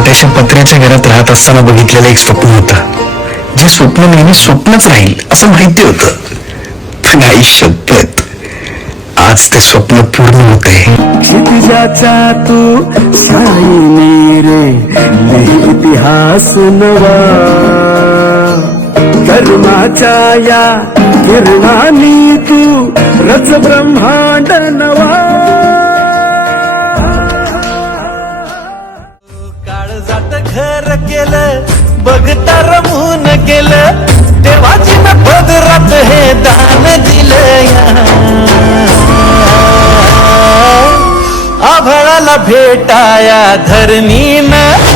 छोट्याशा पत्र्याच्या घरात राहत असताना बघितलेलं एक स्वप्न होतं, जे स्वप्न नेहमी स्वप्नच राहील असं माहिती होतं. पण आई शपथ, आज ते स्वप्न पूर्ण होते. क्षितिजाचा तू शाईनी रे, लिही इतिहास नवा. कर्माच्या या किरणानी तू रच ब्रह्मांड नवा. काळजात घर केलं, बघता रमून गेलं, देवाची पदरात हे दान दिलं. आभाळाला भेटाया धरणीनं